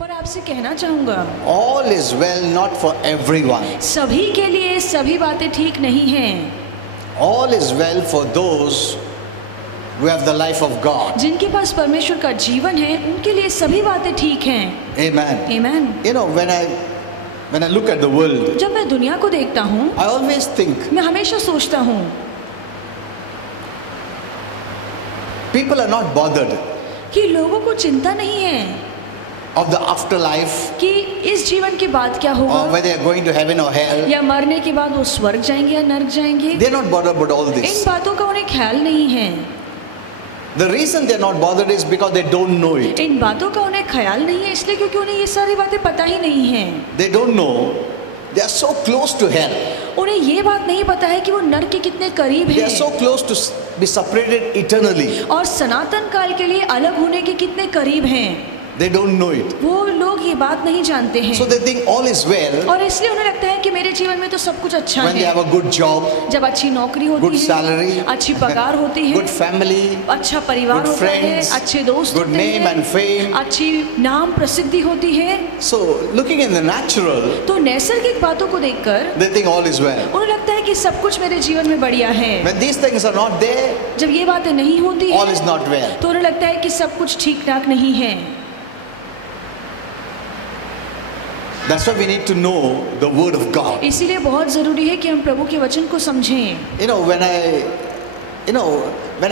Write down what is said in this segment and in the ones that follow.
पर आपसे कहना चाहूंगा, all is well not for everyone. सभी के लिए सभी बातें ठीक नहीं हैं। All is well for those who have the life of God. जिनके पास परमेश्वर का जीवन है, उनके लिए सभी बातें ठीक हैं। Amen. Amen. You know, when I look at the world, जब मैं दुनिया को देखता हूँ, I always think मैं हमेशा सोचता हूँ, people are not bothered कि लोगों को चिंता नहीं है of the afterlife कि इस जीवन के बाद क्या or होगा, whether they are going to heaven or hell. या मरने के बाद वो स्वर्ग जाएंगे या नरक जाएंगे। They're not bothered about all in this. बातों का उन्हें ख्याल नहीं है। The reason they're not bothered is because they don't know it. इन बातों का उन्हें ख्याल नहीं है इसलिए क्योंकि उन्हें ये सारी बातें पता ही नहीं है। They don't know. They are so close to hell. उन्हें ये बात नहीं पता है कि वो नरक के कितने करीब They are हैं so close to be separated eternally. और सनातन काल के लिए अलग होने के कितने करीब हैं। They don't know it. वो लोग ये बात नहीं जानते हैं So they think all is well और इसलिए उन्हें लगता है कि मेरे जीवन में तो सब कुछ अच्छा when they है। have a good job, जब अच्छी नौकरी होती good है, salary, अच्छी पगार होती है, good family, अच्छा परिवार good होता है, friends, अच्छे दोस्त good होते name हैं, and fame. अच्छी नाम प्रसिद्धि होती है। So looking in the natural, तो नैसर्गिक बातों को देखकर they think all is well. उन्हें लगता है कि सब कुछ मेरे जीवन में बढ़िया है। When these things are not there, जब ये बातें नहीं होती all is है not well. तो उन्हें लगता है कि सब कुछ ठीक ठाक नहीं है। That's why we need to know the word of God. इसीलिए बहुत जरूरी है कि हम प्रभु के वचन को समझें। You know, when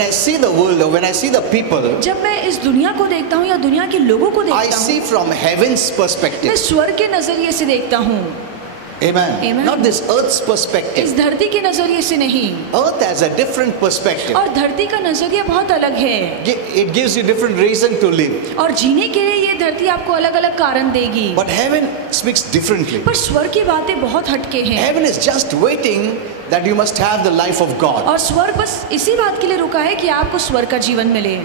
I see the world or when I see the people, जब मैं इस दुनिया को देखता हूँ या दुनिया के लोगों को I देखता see हूँ, from heaven's मैं perspective. स्वर्ग के नजरिए से देखता हूँ, Amen. Amen. Not this earth's इस perspective. धरती के नजरिए से नहीं। Earth has a different perspective. और धरती का नजरिया बहुत अलग है It gives you different reason to live. और जीने के लिए ये धरती आपको अलग अलग कारण देगी। But heaven speaks differently. पर स्वर्ग की बातें बहुत हटके हैं Heaven is just waiting that you must have the life of God. और स्वर्ग बस इसी बात के लिए रुका है कि आपको स्वर्ग का जीवन मिले।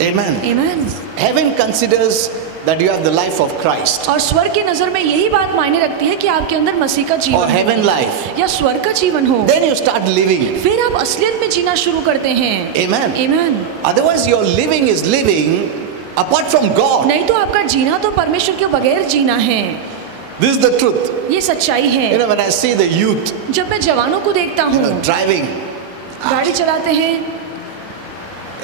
Amen. Amen. Heaven considers that you have the life of Christ और स्वर्ग की नजर में यही बात मायने रखती है कि आपके अंदर मसीह का or जीवन heaven हो life. या स्वर्ग का जीवन हो, Then you start living. फिर आप असलियत में जीना शुरू करते हैं। Amen. Amen. Otherwise your living is living apart from God. नहीं तो आपका जीना तो परमेश्वर के बगैर जीना है। This is the truth. ये सच्चाई है। You know, when I see the youth जब मैं जवानों को देखता हूँ driving, गाड़ी चलाते हैं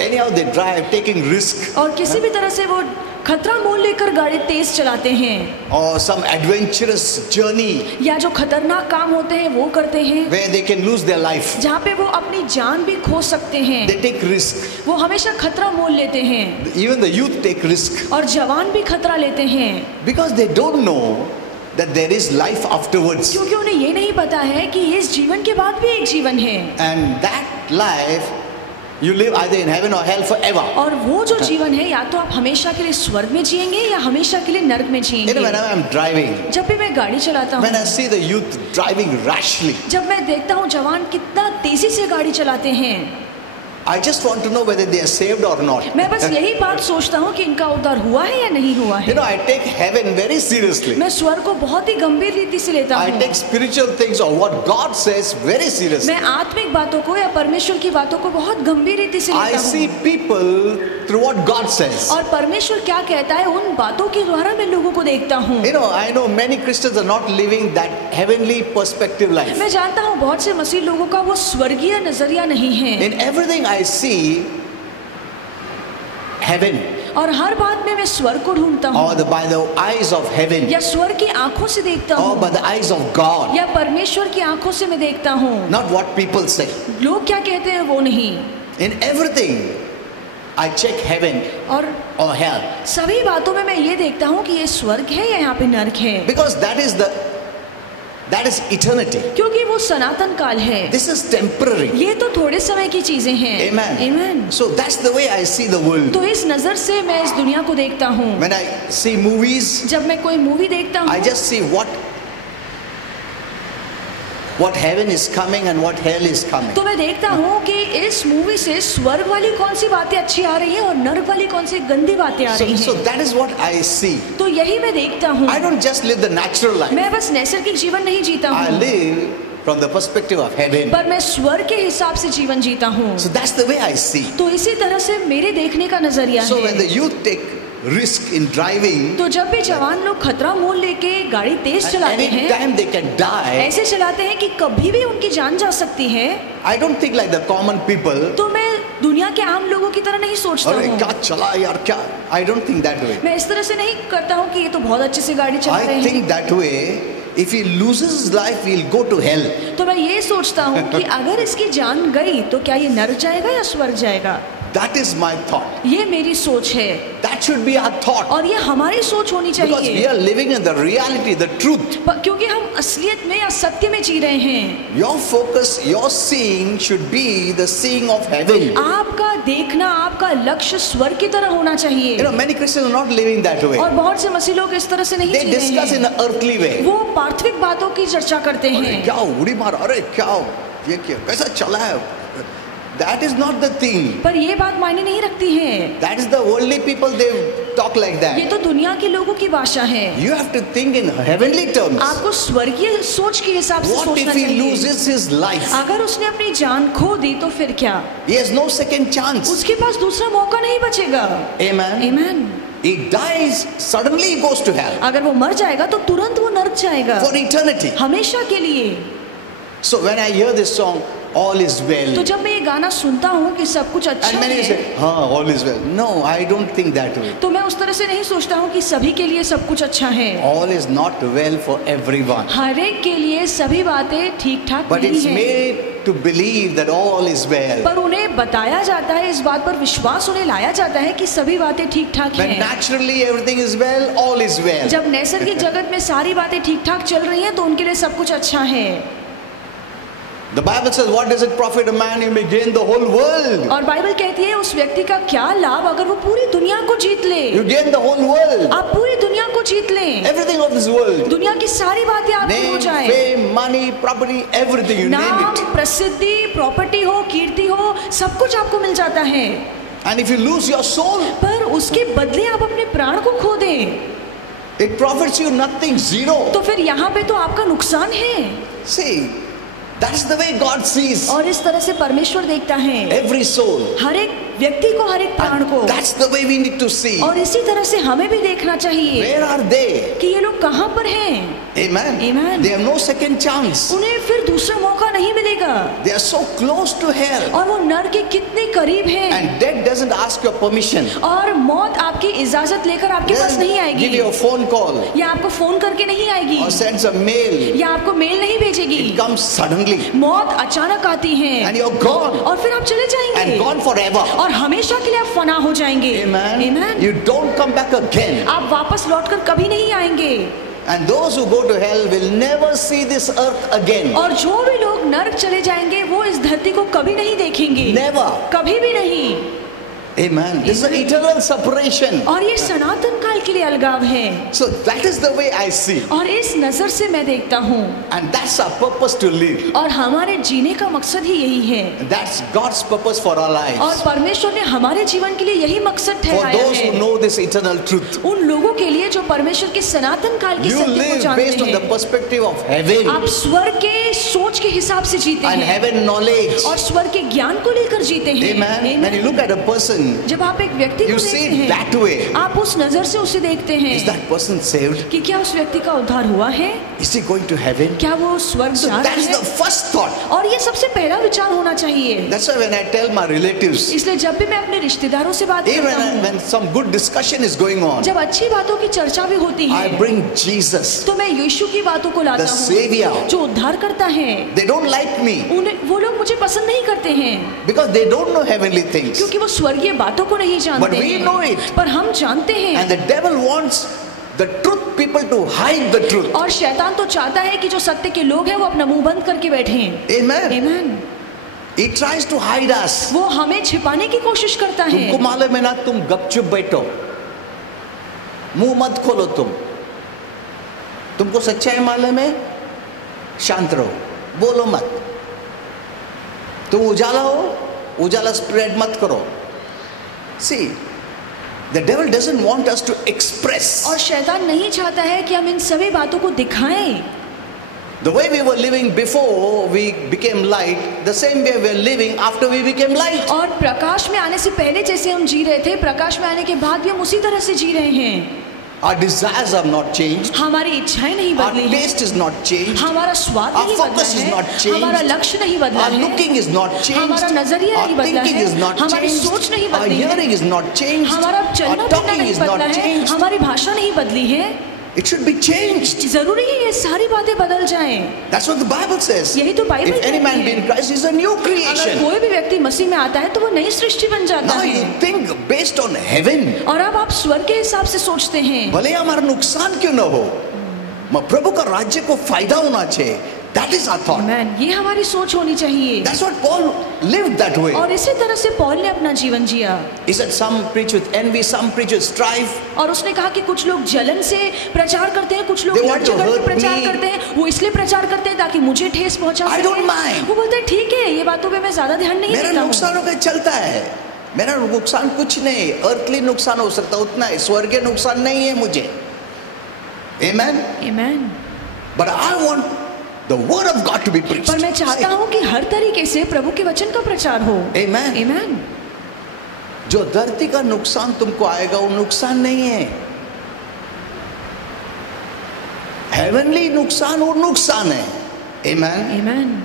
anyhow they drive, taking risk, और किसी भी तरह से वो खतरा मोल लेकर गाड़ी तेज चलाते हैं or some adventurous journey या जो खतरनाक काम होते हैं वो करते हैं where they can lose their life. जहाँ पे वो अपनी जान भी खो सकते हैं। They take risk. वो हमेशा खतरा मोल लेते हैं Even the youth take risk और जवान भी खतरा लेते हैं because they don't know that there is life afterwards. क्योंकि उन्हें ये नहीं पता है कि इस जीवन के बाद भी एक जीवन है And that life you live either in heaven or hell forever. और वो जो जीवन है या तो आप हमेशा के लिए स्वर्ग में जिएंगे या हमेशा के लिए नरक में You know, जिएंगे। when I am driving, जब भी मैं गाड़ी चलाता when I हूँ, see the youth driving rashly, जब मैं देखता हूँ जवान कितना तेजी से गाड़ी चलाते हैं, I just want to know whether they are saved or not. मैं बस यही बात सोचता हूँ कि इनका उद्धार हुआ है या नहीं हुआ You है। know, I take heaven very seriously. मैं स्वर्ग को बहुत ही गंभीर रीति से लेता I हूँ। take spiritual things or what God says very seriously. मैं आत्मिक बातों को या परमेश्वर की बातों को बहुत गंभीर रीति से I लेता see हूँ people through what God says. और परमेश्वर क्या कहता है उन बातों के द्वारा मैं लोगों को देखता हूँ। You know, I know many Christians are not living that heavenly perspective life. मैं जानता हूँ बहुत से मसीह लोगों का वो स्वर्गीय नजरिया नहीं है In everything I see heaven और हर बात में मैं स्वर्ग को ढूंढता हूँ or by the eyes of heaven या स्वर्ग की आंखों से देखता or by हूँ the eyes of God, या परमेश्वर की आंखों से मैं देखता हूँ। not what people say. लोग क्या कहते हैं वो नहीं। In everything I check heaven और or hell सभी बातों में मैं ये देखता हूँ कि ये स्वर्ग है या यहाँ पे नरक है, because that is eternity. क्योंकि वो सनातन काल है। This is temporary. ये तो थोड़े समय की चीजें हैं। Amen. Amen. So that's the way I see the world. तो इस नजर से मैं इस दुनिया को देखता हूँ। When I see movies, जब मैं कोई मूवी देखता हूँ I just see what heaven is coming and what hell is coming. तो मैं देखता हूँ कि इस मूवी से स्वर्ग वाली कौन सी बातें अच्छी आ रही है और नरक वाली कौन सी गंदी बातें आ रही So हैं। that is what I see. तो यही मैं देखता हूँ। I don't just live the natural life. मैं बस नैसर्गिक जीवन नहीं जीता I हूँ, live from the perspective of heaven. पर मैं स्वर्ग के हिसाब से जीवन जीता हूँ। So that's the way I see. तो इसी तरह से मेरे देखने का नजरिया So when है। the youth take risk in driving, तो जब भी जवान लोग खतरा मोल लेके गाड़ी तेज at चलाते any हैं, time they can die. ऐसे चलाते हैं कि कभी भी उनकी जान जा सकती है, I don't think like the common people. तो मैं दुनिया के आम लोगों की तरह नहीं सोचता अरे हूँ। क्या चला यार क्या? I don't think that way. मैं इस तरह से नहीं करता हूँ कि ये तो बहुत अच्छे से गाड़ी चला रहे I हैं। think that way. If he loses his life, he'll go to hell. तो मैं ये सोचता हूँ कि अगर इसकी जान गई तो क्या ये नरक जाएगा या स्वर्ग जाएगा। That is my thought. ये मेरी सोच है That should be our thought. और ये हमारी सोच होनी Because we चाहिए, are living in the reality, the truth. क्योंकि हम असलियत में या सत्य में जी रहे हैं। Your focus, your seeing should be the seeing of heaven. आपका देखना, आपका लक्ष्य स्वर्ग की तरह होना चाहिए। You know, many Christians are not living that way. और बहुत से मसीह लोग इस तरह से नहीं They जी रहे discuss in हैं। an earthly way. वो पार्थिव बातों की चर्चा करते अरे हैं। क्या उड़ी मार, अरे क्या ये क्या कैसा चला है? That is not the thing. पर ये बात मायने नहीं रखती है। That is the worldly people, they talk like ये that. तो दुनिया के लोगों की भाषा है। You have to think in heavenly terms. आपको स्वर्गीय सोच के हिसाब से What सोचना if he चाहिए। loses his life? अगर उसने अपनी जान खो दी तो फिर क्या? He has no second chance. उसके पास दूसरा मौका नहीं बचेगा। Amen. Amen. He dies, suddenly he goes to hell अगर वो मर जाएगा तो तुरंत वो नरक जाएगा, for eternity. हमेशा के लिए। So when I hear this song, all is well. तो जब मैं ये गाना सुनता हूँ कि सब कुछ अच्छा And many है, say, all is well. No, I don't think that way. तो मैं उस तरह से नहीं सोचता हूँ कि सभी के लिए सब कुछ अच्छा है। All is not well for everyone. हर एक के लिए सभी बातें ठीक ठाक But नहीं it's है, made to believe that all is well. पर उन्हें बताया जाता है, इस बात पर विश्वास उन्हें लाया जाता है कि सभी बातें ठीक ठाक When हैं। naturally everything is well, all is well. जब नैसर्गिक जगत में सारी बातें ठीक ठाक चल रही हैं तो उनके लिए सब कुछ अच्छा है। The Bible says, what does it profit a man, you may gain the whole world. और बाइबल कहती है उस व्यक्ति का क्या लाभ अगर वो पूरी दुनिया को जीत ले। You gain the whole world. आप पूरी दुनिया को जीत लें, Everything of this world. दुनिया की सारी बातें आपकी हो Name, जाए, fame, money, property, everything, you name नाम, it. प्रसिद्धि, प्रॉपर्टी हो, कीर्ति हो, सब कुछ आपको मिल जाता है। And if you lose your soul, पर उसके बदले आप अपने प्राण को खो दें it profits you nothing, zero. तो फिर यहाँ पे तो आपका नुकसान है। See, that's the way God sees और इस तरह से परमेश्वर देखता है every soul. हर एक व्यक्ति को, हर एक प्राण को, And that's the way we need to see. और इसी तरह से हमें भी देखना चाहिए Where are they? कि ये लोग कहाँ पर हैं। Amen. Amen. They have no second chance. उन्हें फिर दूसरा मौका नहीं मिलेगा They are so close to hell. और वो नर के कितने करीब हैं। And death doesn't ask your permission. और मौत आपकी इजाजत लेकर आपके पास नहीं Doesn't आएगी, give you a phone call या आपको फोन करके नहीं आएगी, or sends a mail. या आपको मेल नहीं भेजेगी। It comes suddenly मौत अचानक आती है and you're gone और फिर आप चले and जाएंगे gone forever. और हमेशा के लिए आप फना हो जाएंगे। Amen. Amen. You don't come back again. आप वापस लौटकर कभी नहीं आएंगे। And those who go to hell will never see this earth again. और जो भी लोग नरक चले जाएंगे वो इस धरती को कभी नहीं देखेंगे, Never. कभी भी नहीं। Amen. This is an eternal separation. और ये सनातन काल के लिए अलगाव है। So that is the way I see. और इस नजर से मैं देखता हूँ, And that's our purpose to live. और हमारे जीने का मकसद ही यही है। And that's God's purpose for our और lives. परमेश्वर ने हमारे जीवन के लिए यही मकसद For ठहराया those who है, know this eternal truth. उन लोगों के लिए जो परमेश्वर के सनातन काल के You सत्य को live जानते based on the हैं। perspective of heaven आप स्वर्ग के सोच के हिसाब से जीते and हैं heaven knowledge. और स्वर्ग के ज्ञान को लेकर जीते हैं। Amen. When you look at a person, जब आप एक व्यक्ति को you see देखते it हैं, that way. आप उस नजर से उसे देखते हैं Is that person saved? कि क्या उस व्यक्ति का उद्धार हुआ है, Is he going to heaven? क्या वो स्वर्ग So जा रहा that's the है। first thought. और ये सबसे पहला विचार होना चाहिए। That's why when I tell my relatives, इसलिए जब भी मैं अपने रिश्तेदारों से बात even करता हूँ, when some good discussion is going on, जब अच्छी बातों की चर्चा भी होती I है, bring Jesus, तो मैं यीशु की बातों को लाता the हूँ Savior. जो उद्धार करता है। They don't like me वो लोग मुझे पसंद नहीं करते हैं because they don't know heavenly things. क्योंकि वो स्वर्गीय बातों को नहीं जानते But we हैं, know it. पर हम जानते हैं। And the devil wants the truth people to hide the truth. और शैतान तो चाहता है कि जो सत्य के लोग हैं वो अपना मुंह बंद करके बैठे हैं। Amen. Amen. He tries to hide us. वो हमें छिपाने की कोशिश करता है। तुमको मालूम है ना, तुम गपचुप बैठो, मुंह मत खोलो, तुमको सच्चाई मालूम है, शांत रहो, बोलो मत। तुम उजाला हो, उजाला स्प्रेड मत करो। See, the devil doesn't want us to express. और शैतान नहीं चाहता है कि हम इन सभी बातों को दिखाएं। The way we were living before we became light, the same way we are living after we became light. और प्रकाश में आने से पहले जैसे हम जी रहे थे, प्रकाश में आने के बाद भी हम उसी तरह से जी रहे हैं। Our desires have not changed. हमारी इच्छाएं नहीं Our बदली हैं। taste is not changed. हमारा स्वाद Our नहीं बदला focus is है। not changed. हमारा लक्ष्य नहीं बदला Our है। looking is not changed. हमारा नजरिया Our नहीं बदला thinking है। is not हमारी changed. सोच नहीं Our बदली है। hearing is not changed. हमारा चलना Our फिरना talking नहीं is बदला not है। changed. हमारी भाषा नहीं बदली है। It should be changed. जरूरी है ये सारी बातें बदल जाएं। That's what the Bible says. यही तो बाइबल If any कहती man be है। in Christ, he is a new अगर creation. कोई भी व्यक्ति मसीह में आता है तो वो नई सृष्टि बन जाता Now you है। think based on heaven. और अब आप स्वर्ग के हिसाब से सोचते हैं। भले हमारा नुकसान क्यों ना हो, प्रभु का राज्य को फायदा होना चाहिए. That is our thought. आमेन, ये हमारी सोच होनी चाहिए। That's what Paul lived that way. और इसी तरह से पौल ने अपना जीवन जिया। He said some preach with envy, some preach with strife. और उसने कहा कि कुछ लोग जलन से प्रचार करते हैं, कुछ लोग They want to लड़ झगड़ के hurt प्रचार me. करते हैं। वो इसलिए प्रचार करते हैं ताकि मुझे ठेस पहुंचा I सके। don't mind. वो बोलते हैं ठीक है, ये बातों पे मैं ज्यादा ध्यान नहीं मेरा देता हूँ। नुकसान होकर चलता है, मेरा नुकसान कुछ नहीं, अर्थली नुकसान हो सकता उतना है, स्वर्गीय नुकसान नहीं है मुझे. Amen. Amen. But I want the word of God to be preached. पर मैं चाहता हूँ कि हर तरीके से प्रभु के वचन का प्रचार हो। Amen. आमेन। जो धरती का नुकसान तुमको आएगा वो नुकसान नहीं है, हेवनली नुकसान और नुकसान है. Amen. आमेन।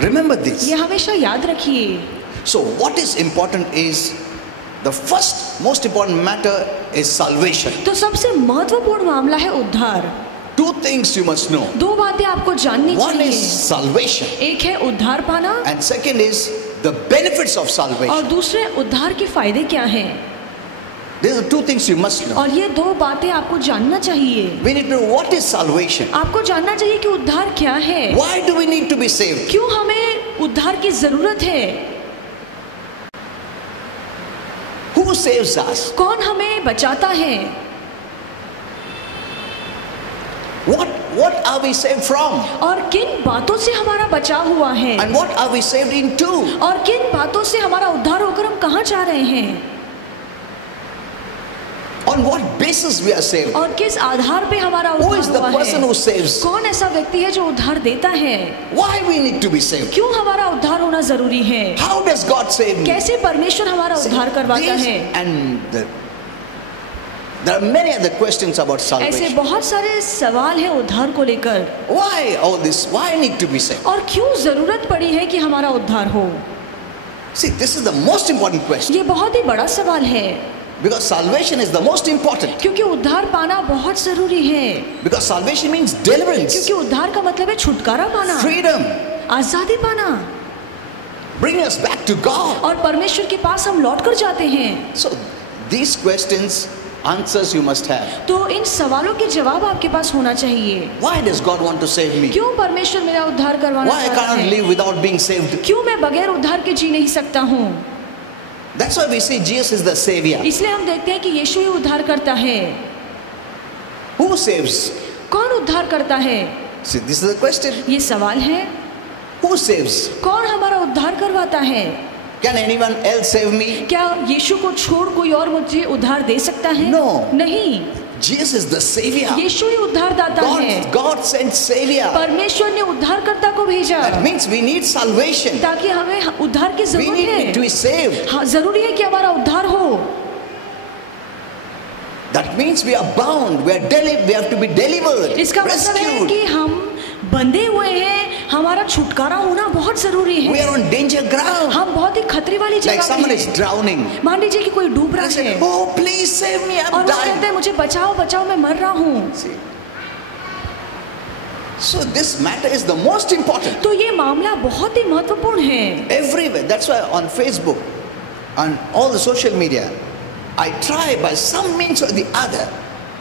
Remember this. ये हमेशा याद रखिए। So what is important is the first most important matter is salvation. तो सबसे महत्वपूर्ण मामला है उद्धार। Two things you must know. दो बातें आपको जाननी One is चाहिए। salvation एक है उद्धार पाना and second is the benefits of और salvation. दूसरे उद्धार के फायदे क्या हैं। These are two things you must know. और ये दो बातें आपको जानना चाहिए। We need to know what is salvation. आपको जानना चाहिए कि उद्धार क्या है। Why do we need to be saved? क्यों हमें उद्धार की जरूरत है। Who saves us? कौन हमें बचाता है। What are we saved from? और किन बातों से हमारा बचाव हुआ है। And what are we saved into? और किन बातों से हमारा उद्धार होकर हम कहाँ जा रहे हैं। On what basis we are saved? और किस आधार पे हमारा Who उद्धार is the हुआ person है। who saves? कौन ऐसा व्यक्ति है जो उद्धार देता है। Why we need to be saved? क्यों हमारा उद्धार होना जरूरी है। How does God save me? कैसे परमेश्वर हमारा उद्धार करवाता These- है। and there are many other questions about ऐसे salvation. बहुत सारे सवाल हैं उद्धार को लेकर। Why all this? Why I need to be saved? और क्यों जरूरत पड़ी है कि हमारा उद्धार हो। See, this is the most important question ये बहुत ही बड़ा सवाल है because salvation is the most important. क्योंकि उद्धार पाना बहुत जरूरी है। Because salvation means deliverance, क्योंकि उद्धार का मतलब है छुटकारा पाना, freedom, आजादी पाना bring us back to God. और परमेश्वर के पास हम लौट कर जाते हैं। So these questions, answers you must have. तो इन सवालों के जवाब आपके पास होना चाहिए। Why does God want to save me? क्यों परमेश्वर मेरा उद्धार करवाना Why I चाहता cannot है। live without being saved? क्यों मैं बगैर उद्धार के जी नहीं सकता हूँ। That's why we say Jesus is the Savior. इसलिए हम देखते हैं कि यीशु ही उद्धार करता है। Who saves? कौन उद्धार करता है। See, this is the question. ये सवाल है। Who saves? कौन हमारा उद्धार करवाता है। Can anyone else save me? क्या यीशु को छोड़ कोई और मुझे उद्धार दे सकता है। No. नहीं, Jesus is the Savior. यीशु ही उद्धारदाता है। God sent Savior. परमेश्वर ने उद्धारकर्ता को भेजा That means we need salvation. ताकि हमें उद्धार की We जरूरत need to है। be saved. हाँ, जरूरी है कि हमारा उद्धार हो। That means we are bound. We have to be delivered, इसका मतलब है rescued. कि हम बंधे हुए हैं, हमारा छुटकारा होना बहुत जरूरी We है। are on danger ground. हम बहुत ही खतरे वाली Like जगह someone पे is हैं। drowning. मान लीजिए कि कोई डूब I रहा said, है oh, please save me. और I'm वो कहते हैं dying. मुझे बचाओ बचाओ मैं मर रहा हूँ। See? So this matter is the most important. तो ये मामला बहुत ही महत्वपूर्ण है। Everywhere. That's why on Facebook, on all the social media, I try by some means or the other,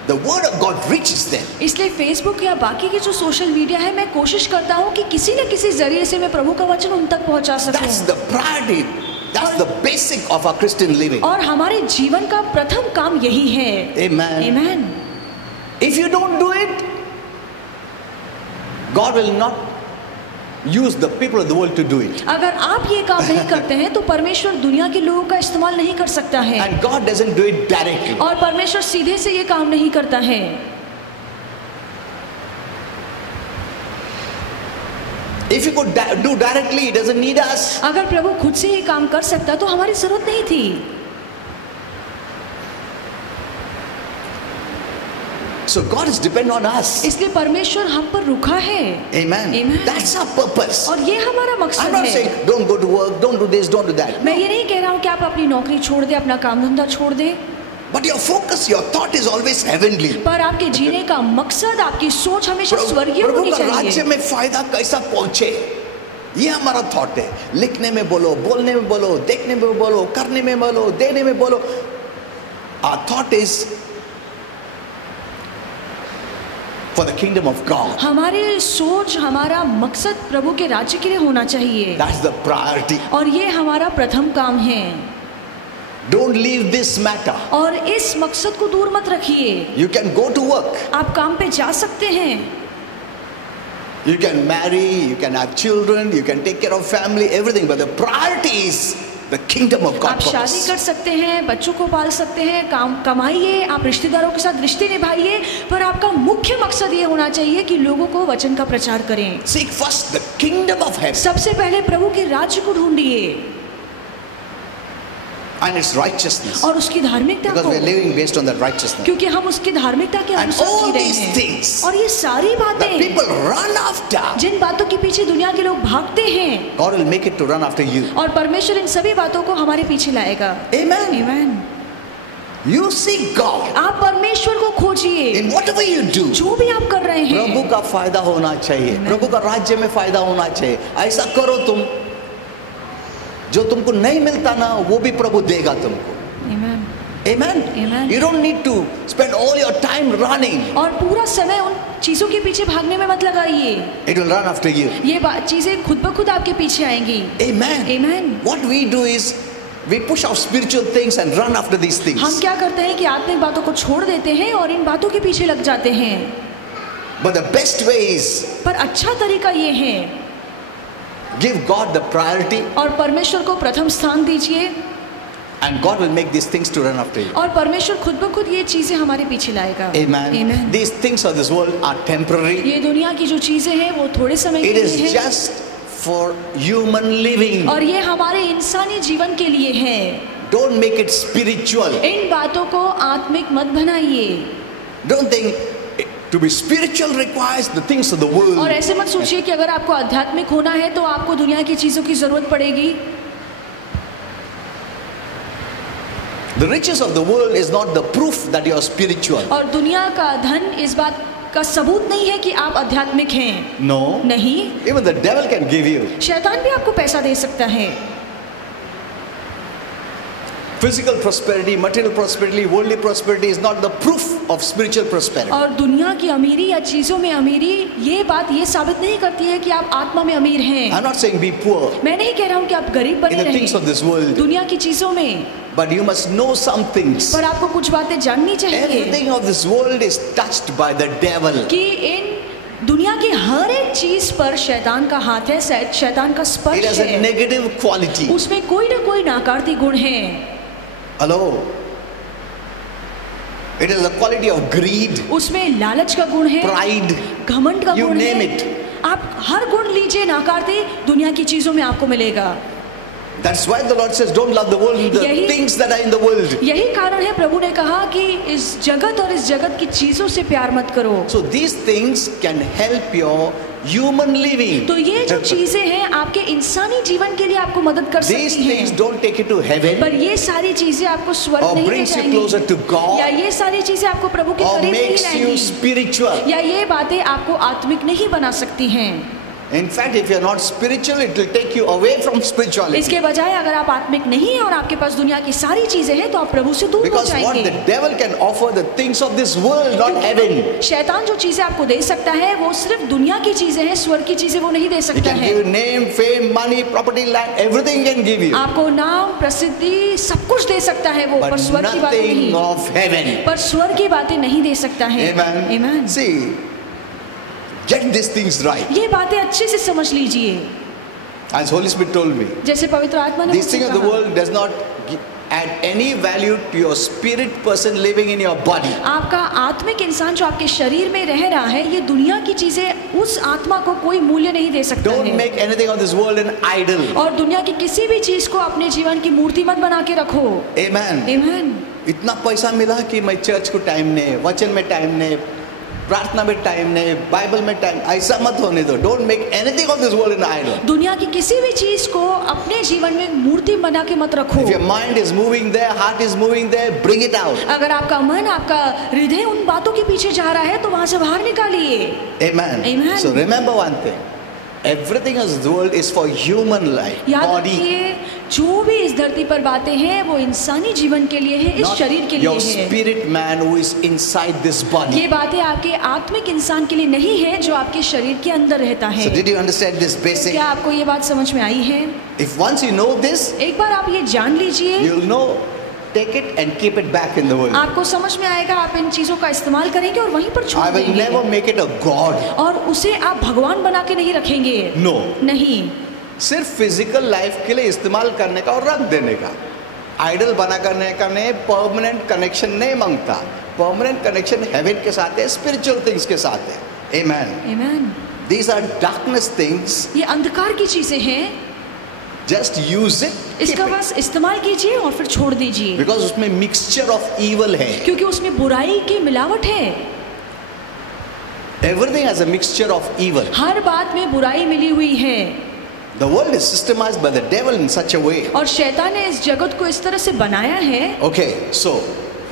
the word of God reaches them. इसलिए Facebook या बाकी के जो सोशल मीडिया है मैं कोशिश करता हूँ कि किसी न किसी जरिए से मैं प्रभु का वचन उन तक पहुँचा That's सकूँ। the priority. That's the basic of our Christian living. और हमारे जीवन का प्रथम काम यही है। Amen. Amen. If you don't do it, God will not use the people of the world to do it. अगर आप ये काम नहीं करते हैं तो परमेश्वर दुनिया के लोगों का इस्तेमाल नहीं कर सकता है। And God doesn't do it directly. और परमेश्वर सीधे से ये काम नहीं करता है। If he could do directly, he doesn't need us. अगर प्रभु खुद से ही काम कर सकता तो हमारी जरूरत नहीं थी. So God is dependent on us. इसलिए परमेश्वर हम पर रुका है. Amen. Amen. That's our purpose. और ये हमारा I'm मकसद not है. saying don't go to work, don't do this, don't do that. मैं ये नहीं कह रहा हूँ कि आप अपनी नौकरी छोड़ दें, अपना काम धंधा छोड़ दें. But your focus, your thought is always heavenly. पर आपके जीने का मकसद, आपकी सोच हमेशा स्वर्गीय प्रभु होनी का राज्य चाहिए. में फायदा कैसा पहुंचे, ये हमारा थॉट है. लिखने में बोलो, बोलने में बोलो, देखने में बोलो, करने में बोलो, देने में बोलो. Our thought is for the kingdom of God. हमारी सोच, हमारा मकसद प्रभु के राज्य के लिए होना चाहिए. That's the priority. और ये हमारा प्रथम काम है. Don't leave this matter. और इस मकसद को दूर मत रखिए. You can go to work. आप काम पे जा सकते हैं. You can marry, you can have children, you can take care of family, everything. But the priority is the kingdom of God. आप शादी कर सकते हैं, बच्चों को पाल सकते हैं, काम कमाइए, आप रिश्तेदारों के साथ रिश्ते निभाइए, पर आपका मुख्य मकसद ये होना चाहिए कि लोगों को वचन का प्रचार करें. Seek first the kingdom of heaven सबसे पहले प्रभु के राज्य को ढूंढिए and its righteousness. और उसकी धार्मिकता Because को, we are living based on that righteousness. क्योंकि हम उसकी धार्मिकता के And अनुसार all जी रहे these हैं. things और ये सारी that बातें people run after, जिन बातों के पीछे दुनिया के लोग भागते हैं, God will make it to run after you. और परमेश्वर इन सभी बातों को हमारे पीछे लाएगा. Amen. आमीन. You seek God आप परमेश्वर को खोजिए in whatever you do. जो भी आप कर रहे हैं. प्रभु का फायदा होना चाहिए, प्रभु का राज्य में फायदा होना चाहिए. ऐसा करो तुम, जो तुमको नहीं मिलता ना वो भी प्रभु देगा तुमको. आमीन. Amen. Amen. You don't need to spend all your time running. और पूरा समय उन चीजों के पीछे भागने में मत लगाइए. It will run after you. ये चीजें खुद ब खुद आपके पीछे आएंगी. Amen. Amen. What we do is we push off spiritual things and run after these things. हम क्या करते हैं कि आत्मिक बातों को छोड़ देते हैं और इन बातों के पीछे लग जाते हैं. But the best way is पर अच्छा तरीका ये है, give God the priority और परमेश्वर को प्रथम स्थान दीजिए, and God will make these things to run after you. और परमेश्वर खुद ब खुद ये चीजें हमारे पीछे लाएगा. Amen. Amen. These things of this world are temporary. ये दुनिया की जो चीजें हैं वो थोड़े समय It के is लिए है, just for human living. और ये हमारे इंसानी जीवन के लिए है. Don't make it spiritual. इन बातों को आत्मिक मत बनाइए. Don't think to be spiritual requires the things of the world. और ऐसे मत सोचिए कि अगर आपको आध्यात्मिक होना है तो आपको दुनिया की चीजों की जरूरत पड़ेगी. The riches of the world is not the proof that you are spiritual. और दुनिया का धन इस बात का सबूत नहीं है कि आप आध्यात्मिक हैं. No. नहीं. Even the devil can give you. शैतान भी आपको पैसा दे सकता है. Physical prosperity, material prosperity, worldly prosperity is not the proof of spiritual prosperity. और दुनिया की अमीरी या चीजों में अमीरी ये बात ये साबित नहीं करती है कि आप आत्मा में अमीर हैं. I'm not saying be poor मैं नहीं कह रहा हूँ कि आप गरीब बने in the things of रहें this world, दुनिया की चीजों में, but you must know some things. पर आपको कुछ बातें जाननी चाहिए Everything of this world is touched by the devil. कि इन दुनिया की हर एक चीज पर शैतान का हाथ है, शैतान का It स्पर्श has a है. negative quality. उसमें कोई ना कोई नाकारती गुण है. Hello. It is the quality of greed, उसमें लालच का गुण है, pride. घमंड का You गुण name है. it. आप हर गुण लीजिए, नाकारते दुनिया की चीजों में आपको मिलेगा. That's why the Lord says, don't love the world, the यही- things that are in the world. यही कारण है प्रभु ने कहा कि इस जगत और इस जगत की चीजों से प्यार मत करो. So these things can help your human living. तो ये जो चीजें हैं आपके इंसानी जीवन के लिए आपको मदद कर These सकती things हैं. don't take you to heaven पर ये सारी चीजें आपको स्वर्ग or नहीं ले brings you closer जाएंगी, to God या ये सारी चीजें आपको प्रभु के or करीब नहीं makes you लाएंगी, spiritual. या ये बातें आपको आत्मिक नहीं बना सकती हैं. In fact, if you're not spiritual, it will take you away from spirituality. इसके बजाय अगर आप आत्मिक नहीं हैं और आपके पास दुनिया की सारी चीजें हैं तो आप प्रभु से दूर हो Because what जाएंगे. the devil can offer, the things of this world, not heaven. शैतान जो चीजें आपको दे सकता है वो सिर्फ दुनिया की चीजें हैं, स्वर्ग की चीजें वो नहीं दे He सकता can है. give you name, fame, money, property, land, everything he can give you. आपको नाम, प्रसिद्धि सब कुछ दे सकता है वो, But पर स्वर्ग की बातें nothing नहीं. of heaven. पर स्वर्ग की बातें नहीं दे सकता है. Amen. Amen. See, get these things right. ये बातें अच्छे से समझ लीजिए. As Holy Spirit told me, जैसे पवित्र आत्मा ने these मुझसे things of the कहा, world does not add any value to your spirit person living in your body. आपका आत्मिक इंसान जो आपके शरीर में रह रहा है, ये दुनिया की चीजें उस आत्मा को कोई मूल्य नहीं दे सकता Don't है। make anything of this world an idol. और दुनिया की किसी भी चीज को अपने जीवन की मूर्ति मत बना के रखो। Amen. आमीन। इतना पैसा मिला कि मैं चर्च को टाइम नहीं, वचन में टाइम नहीं, प्रार्थना में टाइम नहीं, बाइबल में टाइम, ऐसा मत होने दो। Don't make anything of this world an idol. दुनिया की किसी भी चीज को अपने जीवन में मूर्ति बना के मत रखो। If your mind is moving there, heart is moving there, bring it out. अगर आपका मन, आपका हृदय उन बातों के पीछे जा रहा है तो वहां से बाहर निकालिए। Amen. Amen. So remember one thing. Everything in this world is for human life, याद body. रखिए, जो भी इस धरती पर बातें हैं वो इंसानी जीवन के लिए है, इस Not शरीर के your लिए है। spirit man who is inside this body. ये बातें आपके आत्मिक इंसान के लिए नहीं है जो आपके शरीर के अंदर रहता है। So did you understand this basic? क्या आपको ये बात समझ में आई है? If once you know this, एक बार आप ये जान लीजिए, you'll know. Take it and keep it back in the world. आपको समझ में आएगा, आप इन चीजों का इस्तेमाल करेंगे और वहीं पर छोड़ I will देंगे। never make it a god. और उसे आप भगवान बना के नहीं रखेंगे। No. नहीं, सिर्फ फिजिकल लाइफ के लिए इस्तेमाल करने का और रख देने का। आइडल बना करने का नहीं, परमानेंट कनेक्शन नहीं मांगता। परमानेंट कनेक्शन हेवन के साथ है, स्पिरिचुअल थिंग्स के साथ है। Amen. आमीन। These are darkness things. ये अंधकार की चीजें हैं, Just use it. keep इसका it. बस इस्तेमाल कीजिए और फिर छोड़ दीजिए, Because उसमें मिक्सचर ऑफ evil है। क्योंकि उसमें बुराई की मिलावट है। Everything has a mixture of evil. हर बात में बुराई मिली हुई है। The world is systemized by the devil in such a way. और शैतान ने इस जगत को इस तरह से बनाया है। Okay, so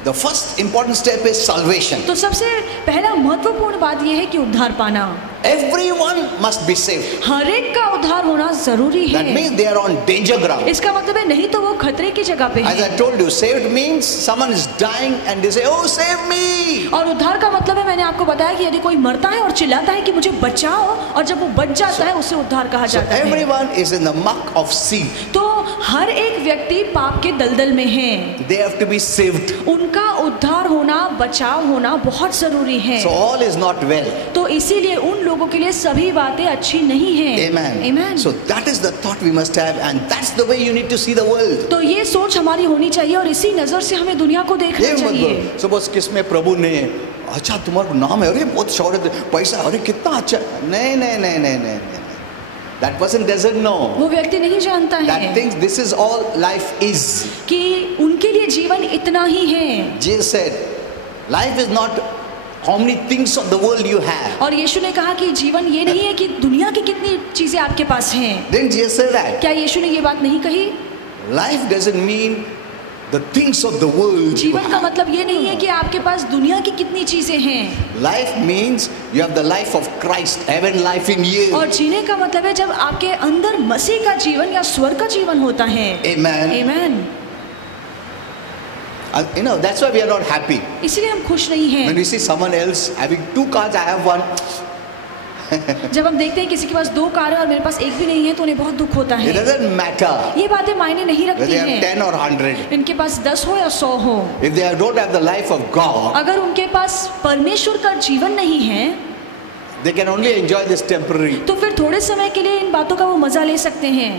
the first important step is salvation. तो सबसे पहला महत्वपूर्ण बात यह है कि उद्धार पाना। Everyone must be saved. हर एक का उद्धार होना जरूरी That है। means they are on danger ground. इसका मतलब है नहीं तो वो खतरे की जगह पे As I है। told you, saved means someone is dying and they say, "Oh, save me!" और उद्धार का मतलब है, मैंने आपको बताया कि यदि कोई मरता है और चिल्लाता है कि मुझे बचाओ, और जब वो बच जाता है उसे उद्धार कहा So जाता है। everyone is in the muck of sin. तो हर एक व्यक्ति पाप के दलदल में है। They have to be saved. उनका उद्धार होना, बचाव होना बहुत जरूरी है। So all is not well. तो इसीलिए उन लोगों के लिए सभी बातें अच्छी नहीं है। Amen. Amen. So that is the thought we must have, and that's the way you need to see the world. तो ये सोच हमारी होनी चाहिए और इसी नजर से हमें दुनिया को देखना ये मत चाहिए। बोलो, सपोज किसमें प्रभु ने, अच्छा तुम्हारा नाम है, अरे बहुत शौहरत है, पैसा, अरे कितना अच्छा। नहीं नहीं नहीं नहीं नहीं, that person doesn't know. वो व्यक्ति नहीं जानता That है thinks this is all life is. कि उनके लिए जीवन इतना ही है। Jesus said, life is not how many things of the world you have. और यीशु ने कहा कि जीवन ये नहीं है कि दुनिया की कितनी चीजें आपके पास हैं। Didn't Jesus say that? क्या यीशु ने ये बात नहीं कही? Life doesn't mean the things of the world you जीवन का have. मतलब ये नहीं है कि आपके पास दुनिया की कितनी चीजें हैं। Life means you have the life of Christ, heaven life in you. और जीने का मतलब है जब आपके अंदर मसीह का जीवन या स्वर्ग का जीवन होता है। Amen. Amen. You know, that's why we are not happy. इसलिए हम खुश नहीं When हैं। we see someone else having 2 cars, I have 1. जब हम देखते हैं किसी के पास 2 कार है और मेरे पास एक भी नहीं है तो उन्हें बहुत दुख होता It है। doesn't matter ये बातें मायने नहीं whether रखती they have हैं। 10 or 100. इनके पास 10 हो या 100 हो, If they don't have the life of God, अगर उनके पास परमेश्वर का जीवन नहीं है they can only enjoy this temporary. तो फिर थोड़े समय के लिए इन बातों का वो मजा ले सकते हैं।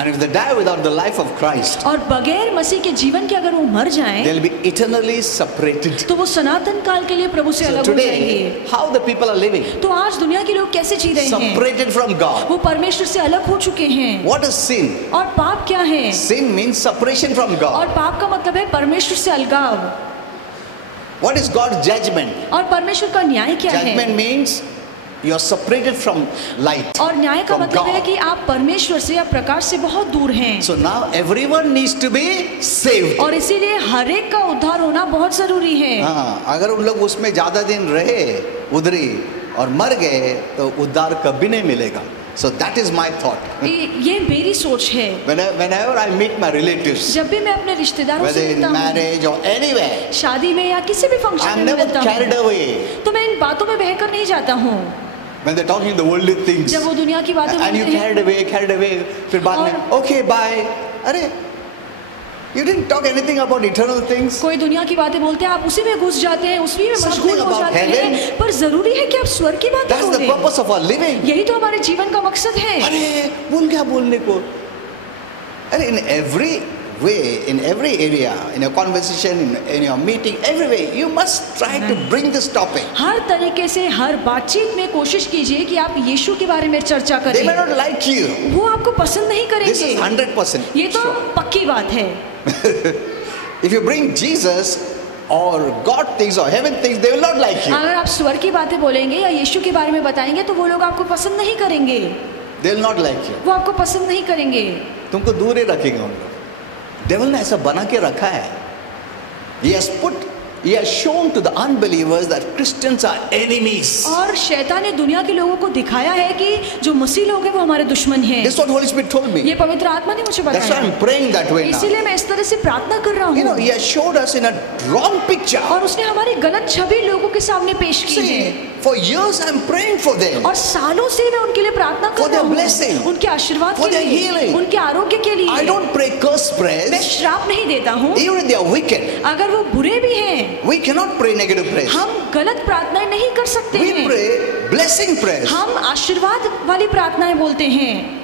And if they die without the life of Christ, और बगैर मसीह के जीवन के अगर वो मर जाएं they'll be eternally separated. तो वो सनातन काल के लिए प्रभु से So अलग हो जाएंगे। today, how the people are living? तो आज दुनिया के लोग कैसे जी रहे हैं? Separated from God. वो परमेश्वर से अलग हो चुके हैं। What is sin? और पाप क्या है? Sin means separation from God. और पाप का मतलब है परमेश्वर से अलगाव। What is God's judgment? और परमेश्वर का न्याय क्या है? Judgment means you are separated from light. और न्याय का from मतलब है God. कि आप परमेश्वर से या प्रकाश से बहुत दूर हैं। So now everyone needs to be saved. और इसीलिए हर एक का उद्धार होना बहुत जरूरी है। हाँ, अगर उन लोग उसमें ज्यादा दिन रहे उधरी और मर गए तो उद्धार कभी नहीं मिलेगा. So that is my thought. ये मेरी सोच है। Whenever I meet my relatives, जब भी मैं अपने रिश्तेदारों whether से in मिलता हूँ, marriage or anywhere, शादी में या किसी भी फंक्शन I'm में never मिलता carried हूँ, away तो मैं इन बातों में बहकर नहीं जाता हूँ। when they're talking the worldly things. जब वो दुनिया की बातें And you बोलते हैं carried away. फिर बाद में okay bye. अरे you didn't talk anything about eternal things. कोई दुनिया की बातें बोलते हैं, आप उसी में घुस जाते हैं, उसी में मशगूल हो about जाते heaven. हैं। पर जरूरी है कि आप स्वर्ग की बातें That's the बोलें। purpose of our living. यही तो हमारे जीवन का मकसद है। अरे भूल गया बोलने को. अरे in every way, in every area, in your conversation, in your meeting, everywhere, you must try to bring this topic. हर तरीके से हर बातचीत में कोशिश कीजिए कि आप यीशु के बारे में चर्चा They may करें। not like you. वो आपको पसंद नहीं This is करेंगे, 100% ये तो sure. पक्की बात है। If you bring Jesus or God things or heaven things, they will not like you. अगर आप स्वर्ग की बातें बोलेंगे या यीशु के बारे में बताएंगे तो वो लोग आपको पसंद नहीं करेंगे, They will not like you. वो आपको पसंद नहीं करेंगे। तुमको दूर ही रखेंगे उन लोग। डेविल ने ऐसा बना के रखा है। He has shown to the unbelievers that Christians are enemies. और शैतान ने दुनिया के लोगों को दिखाया है कि जो मसीह लोग हैं वो हमारे दुश्मन हैं। This is what Holy Spirit told me. ये पवित्र आत्मा ने मुझे That's why बताया। I'm praying that way now. इसीलिए मैं इस तरह से प्रार्थना कर रहा You know, हूँ। He has showed us in a wrong picture. और उसने हमारी गलत छवि लोगों के सामने पेश की है। See, for years I'm praying for them. और सालों से मैं उनके लिए प्रार्थना For कर their रहा blessing. हूँ, उनके आशीर्वाद For के their लिए, healing. उनके आरोग्य के लिए। I don't pray curse मैं prayers. श्राप नहीं देता हूँ, Even if they are wicked, अगर वो बुरे भी हैं, we cannot pray negative prayers. हम गलत प्रार्थनाएं नहीं कर सकते We हैं। pray blessing prayers. हम आशीर्वाद वाली प्रार्थनाएं बोलते हैं।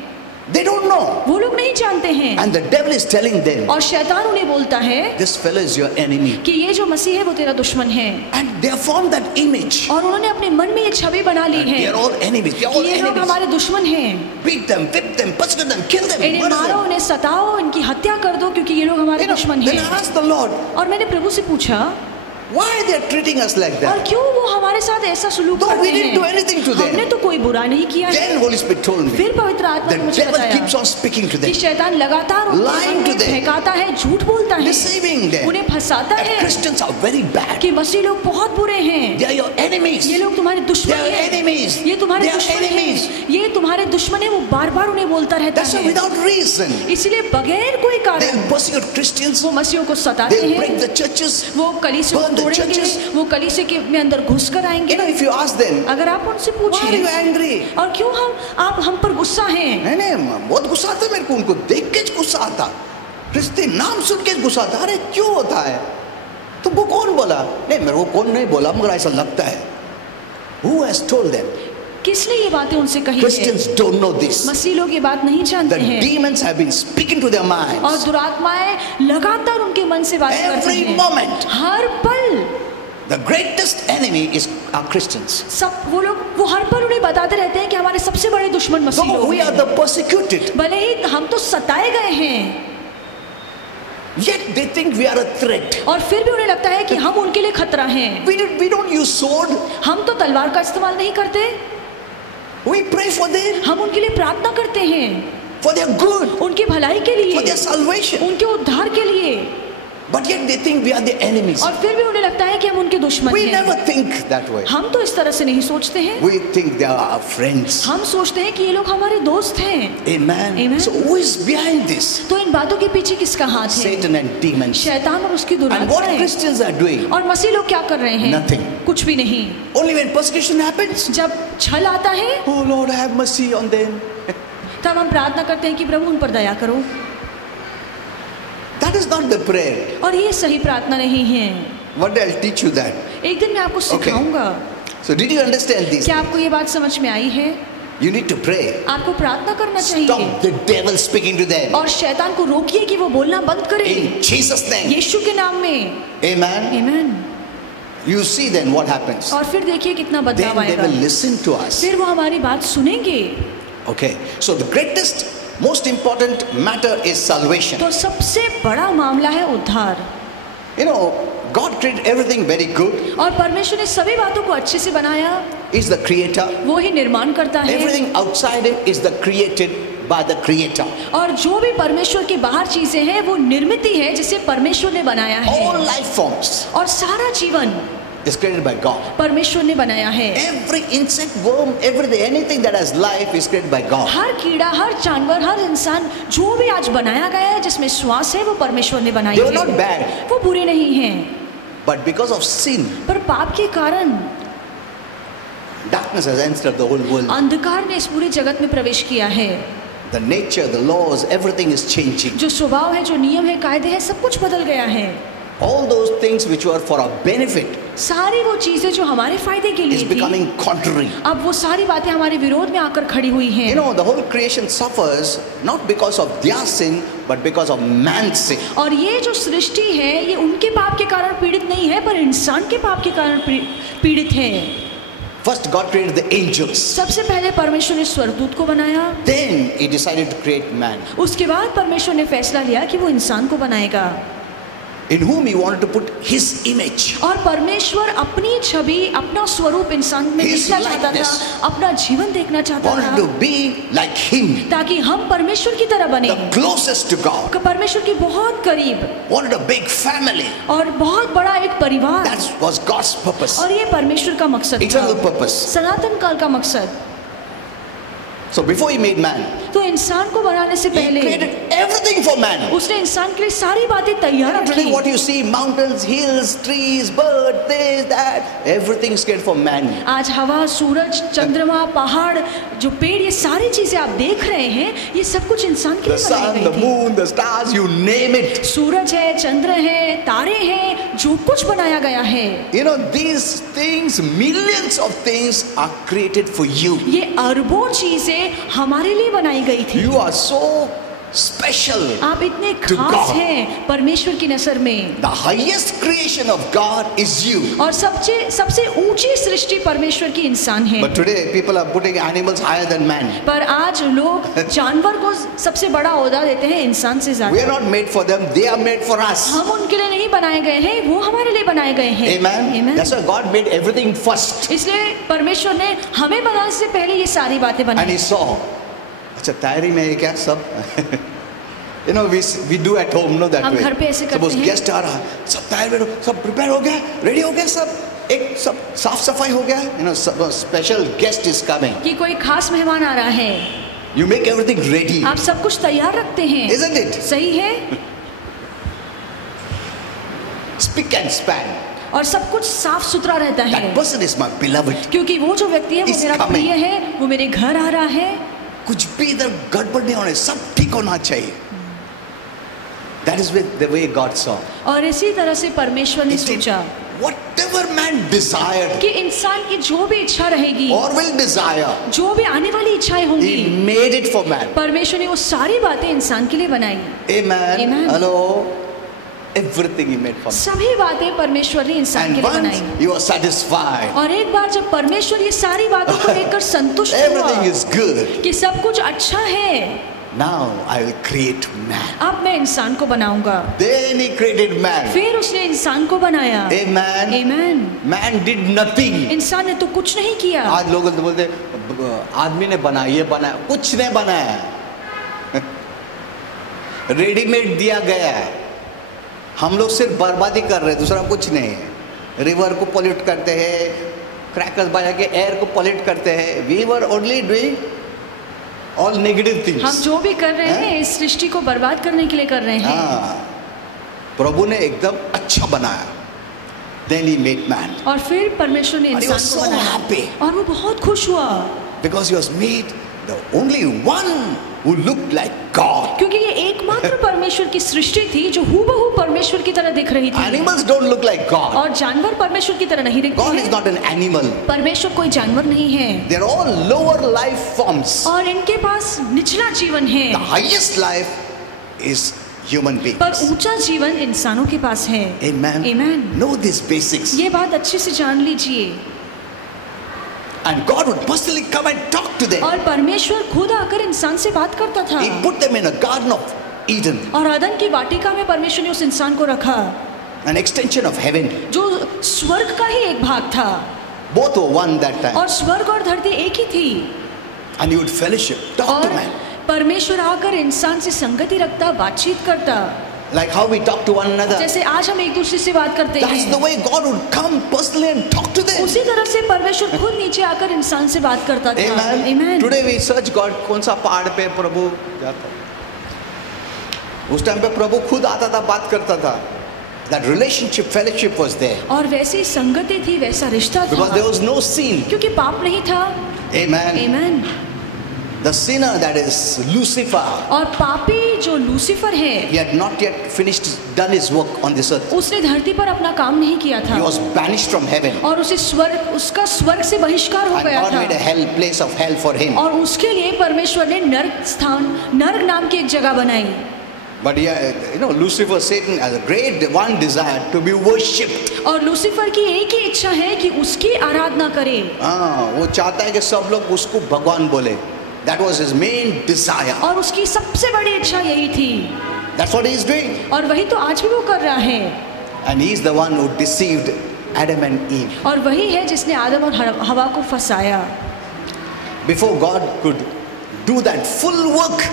They don't know. वो लोग नहीं जानते हैं। And the devil is telling them, और शैतान उन्हें बोलता है this fellow is your enemy. कि ये जो मसीह है वो तेरा दुश्मन है। And they have formed that image. और उन्होंने अपने मन में ये छवि बना ली है They are all enemies. They are कि all ये लोग enemies. हमारे दुश्मन हैं। Beat them, whip them, persecute them, kill them, इन्हें murder मारो, them. उन्हें सताओ, इनकी हत्या कर दो क्योंकि ये लोग हमारे दुश्मन Then I हैं। asked the Lord, और मैंने प्रभु से पूछा why they are treating us like और that? क्यों वो हमारे साथ ऐसा सुलूक No, करते we didn't do हैं। anything to them. हमने तो कोई बुरा नहीं किया है। Then Holy Spirit told me, फिर पवित्र आत्मा the ने मुझे devil बताया keeps on speaking to कि them, शैतान लगातार उनके Lying मन to में them. बहकाता है, झूठ बोलता है, deceiving them. उन्हें फंसाता That है Christians are very bad. कि मसीह लोग बहुत बुरे हैं, They are your enemies. ये लोग तुम्हारे दुश्मन They are हैं, enemies. ये तुम्हारे They are दुश्मन enemies. हैं, ये तुम्हारे दुश्मन है। वो बार बार उन्हें बोलता रहता That's why है। without reason, इसलिए बगैर कोई they कारण will persecute Christians. वो मसीहों को सताते They will break हैं, the churches. वो कलीसिया को burn the तोड़ेंगे, churches. वो कलीसिया के में अंदर घुस कर You आएंगे। know, if you ask them, अगर आप उनसे why are you पूछें angry? और क्यों आप हम पर गुस्सा हैं, नहीं नहीं, बहुत गुस्सा आता है मेरे को, उनको देख के गुस्सा आता, क्रिस्ती नाम सुन के गुस्सा आता। अरे क्यों होता है? तो वो कौन बोला? नहीं, मेरे को कौन नहीं बोला, मगर ऐसा लगता है। Who has told them? किसने ये बातें उनसे कही है? Christians don't know this. मसीह लोग ये बात नहीं The जानते हैं demons have been speaking to their और minds दुरात्माएं लगातार उनके मन से बात करती every हैं। moment. हर पल The greatest enemy is our Christians. सब वो हर पल उन्हें बताते रहते हैं कि हमारे सबसे बड़े दुश्मन मसीह So लोग we are हैं। the persecuted. भले ही हम तो सताए गए हैं Yet they think we are a threat. और फिर भी उन्हें लगता है कि हम उनके लिए खतरा हैं। We don't use sword. हम तो तलवार का इस्तेमाल नहीं करते, We pray for them, हम उनके लिए प्रार्थना करते हैं, for their good, उनकी भलाई के for their लिए, salvation. उनके उद्धार के लिए। But yet they think we are the enemies. और फिर भी उन्हें लगता है कि हम उनके दुश्मन We हैं। never think that way. हम तो इस तरह से नहीं सोचते हैं, We think they are our friends. हम सोचते हैं कि ये लोग हमारे दोस्त हैं। Amen. Amen. So who is behind this? तो इन बातों के पीछे किसका हाथ है? Satan and demons. शैतान और उसकी And what दुरात्माएं। Christians are doing? और मसीह लोग क्या कर रहे हैं? Nothing. कुछ भी नहीं। Only when persecution happens. जब छल आता है Oh Lord, have mercy on them. तब हम प्रार्थना करते हैं कि प्रभु उन पर दया करो। That is not the prayer. और ये सही प्रार्थना नहीं है। One day I'll teach you that. एक दिन मैं आपको सिखाऊंगा। So did you understand this? क्या आपको ये बात समझ में आई है? You need to pray. आपको प्रार्थना करना चाहिए Stop the devil speaking to them. और शैतान को रोकिए कि वो बोलना बंद करे In Jesus' name. यीशु के नाम में। Amen. आमीन। You see then what happens. और फिर देखिए कितना Then बदलाव they आएगा। will listen to us. फिर वो हमारी बात सुनेंगे। Okay. So the greatest, most important matter is salvation. तो सबसे बड़ा मामला है उद्धार। You know, God created everything very good. और परमेश्वर ने सभी बातों को अच्छे से बनाया, He's the creator. वो ही निर्माण करता है। Everything outside him is the created by the creator. और जो भी परमेश्वर के बाहर चीजें हैं वो निर्मित है जिसे परमेश्वर ने बनाया All है। life forms और सारा जीवन is created by God. परमेश्वर ने बनाया है। Every insect, worm, everything, anything that has life is created by God. हर कीड़ा, हर जानवर, हर इंसान जो भी आज बनाया गया है जिसमें श्वास है वो परमेश्वर ने बनाई They were not है। bad, वो बुरे नहीं हैं, but because of sin, पर पाप के कारण darkness has entered the whole world. अंधकार ने इस पूरे जगत में प्रवेश किया है। The nature, the laws, everything is changing. जो स्वभाव है, जो नियम है, कायदे हैं, सब कुछ बदल गया है। All those things which were for our benefit सारी वो चीजें जो हमारे फायदे के is लिए थी, becoming contrary. अब वो सारी बातें हमारे विरोध में आकर खड़ी हुई हैं। You know, the whole creation suffers not because of their sin, but because of man's sin. और ये जो सृष्टि है ये उनके पाप के कारण पीड़ित नहीं है, पर इंसान के पाप के कारण पीड़ित है। First, God created the angels. सबसे पहले परमेश्वर ने स्वर्गदूत को बनाया, Then He decided to create man, उसके बाद परमेश्वर ने फैसला लिया कि वो इंसान को बनाएगा, in whom He wanted to put His image. और परमेश्वर अपनी छवि, अपना स्वरूप इंसान में His देखना चाहता likeness. था, अपना जीवन देखना चाहता Wanted to था, be like Him, ताकि हम परमेश्वर की तरह बने, the closest to God. परमेश्वर की बहुत करीब, Wanted a big family. और बहुत बड़ा एक परिवार। That was God's purpose, और ये परमेश्वर का मकसद था, eternal purpose. सनातन काल का मकसद। So before He made man, तो इंसान को बनाने से He पहले created everything for man. उसने इंसान के लिए सारी बातें तैयार Today, रखी। what you see, mountains, hills, trees, birds, this, that, everything is created for man. आज हवा, सूरज, चंद्रमा, पहाड़, जो पेड़, ये सारी चीजें आप देख रहे हैं, ये सब कुछ इंसान के The लिए sun, बनाई the गई थी। moon, the stars, you name it. सूरज है, चंद्र है, तारे हैं, जो कुछ बनाया गया है, You know, these things, millions of things are created for you. ये अरबों चीजें हमारे लिए बनाई गई थी। You are so special. आप इतने To खास God. हैं परमेश्वर की नजर में, The highest creation of God is you. और सबसे ऊंची सृष्टि परमेश्वर की इंसान है। But today, people are putting animals higher than man. पर आज लोग जानवर को सबसे बड़ा ओहदा देते हैं इंसान से We ज्यादा। are not made for them, they are made for us. हम उनके लिए नहीं बनाए गए हैं, वो हमारे लिए बनाए गए हैं। Amen. Amen. That's why God made everything first. इसलिए परमेश्वर ने हमें बनाने से पहले ये सारी बातें And He बनाई। saw. अच्छा तैयारी में है क्या सब? You know, we do at home, no, that हम way. घर पे ऐसे करते Suppose हैं। guest आ रहा है, सब तैयार बैठो, सब प्रिपेयर हो गया, रेडी हो गया सब, एक सब साफ सफाई हो गया, you know, special guest is coming. कि कोई खास मेहमान आ रहा है, You make everything ready, आप सब कुछ तैयार रखते हैं, isn't it? सही है, Spick and span. और सब कुछ साफ सुथरा रहता है, That person is my beloved. क्योंकि वो जो व्यक्ति है वो Is मेरा coming. प्रिय है, वो मेरे घर आ रहा है। कुछ भी इधर गड़बड़ नहीं होने, सब ठीक होना चाहिए. That is the way God saw. और इसी तरह से परमेश्वर ने He did सोचा whatever man desired कि इंसान की जो भी इच्छा रहेगी, or will desire, जो भी आने वाली इच्छाएं होंगी, He made it for man. परमेश्वर ने वो सारी बातें इंसान के लिए बनाई। Amen. Amen. Hello. Everything He made for man. सभी बातें परमेश्वर ने इंसान And के लिए once बनाई। you are satisfied, और एक बार जब परमेश्वर ये सारी बातों को लेकर संतुष्ट हुआ everything is good. कि सब कुछ अच्छा है, Now I will create man. अब मैं इंसान को बनाऊंगा। Then He created man. फिर उसने इंसान को बनाया। Amen. Amen. Man did nothing. इंसान ने तो कुछ नहीं किया। आज लोग तो बोलते आदमी ने बनाया, ये बनाया, कुछ नहीं बनाया, रेडीमेड दिया गया है। हम लोग सिर्फ बर्बादी कर रहे हैं, दूसरा कुछ नहीं है। रिवर को पॉल्यूट करते हैं, क्रैकर्स बजा के एयर को पॉल्यूट करते हैं। We were only doing all negative हम थिंग्स। जो भी कर रहे हैं इस सृष्टि को बर्बाद करने के लिए कर रहे हैं। हाँ, प्रभु ने एकदम अच्छा बनाया। Then He made man. और फिर परमेश्वर ने And he इंसान was को so बनाया happy. और वो बहुत खुश हुआ Because He was made the only one who looked like God. क्योंकि ये एकमात्र परमेश्वर की सृष्टि थी जो हूबहू परमेश्वर की तरह दिख रही थी। Animals don't look like God. और जानवर परमेश्वर की तरह नहीं दिखते God is हैं। not an animal. परमेश्वर कोई जानवर नहीं है They're all lower life forms. और इनके पास निचला जीवन है, The highest life is human beings. पर ऊंचा जीवन इंसानों के पास है। Amen. Amen. Know these basics. ये बात अच्छे से जान लीजिए। And God would personally come and talk to them. और परमेश्वर खुद आकर इंसान से बात करता था। He put them in a garden of Eden, और अदन की वाटिका में परमेश्वर ने उस इंसान को रखा an extension of heaven. जो स्वर्ग का ही एक भाग था, Both were one that time. और स्वर्ग और धरती एक ही थी। And He would fellowship, talk और to man. परमेश्वर आकर इंसान से संगति रखता, बातचीत करता, Like how we talk to one another. जैसे आज हम एक दूसरे से बात करते That's the हैं, way God would come personally and talk to them. उसी तरह से परमेश्वर खुद नीचे आकर इंसान से बात करता था। Amen. Amen. Today we search God. कौन सा पहाड़ पे प्रभु जाता? उस टाइम पे प्रभु खुद आता था, बात करता था. That relationship, fellowship was there. और वैसी संगति थी, वैसा रिश्ता Because there था, was no sin. क्योंकि पाप नहीं था। Amen. Amen. The sinner, that is Lucifer, और पापी जो लूसीफर है, he had not yet finished, done his work on this earth. उसने धरती पर अपना काम नहीं किया था, He was banished from heaven. और उसका स्वर्ग से बहिष्कार हो And गया God made a था, hell, place of hell for him. और उसके लिए परमेश्वर ने नरक नाम की एक जगह बनाई। But Lucifer, Satan, has a great one desire to be worshipped. और लूसीफर की एक ही इच्छा है कि उसकी आराधना करे। वो चाहता है कि सब लोग उसको भगवान बोले. That was his main desire. और उसकी सबसे बड़ी इच्छा यही थी। That's what he is doing. और वही तो आज भी वो कर रहा है। And he is the one who deceived Adam and Eve. और वही है जिसने आदम और हवा को फंसाया। Before God could do that full work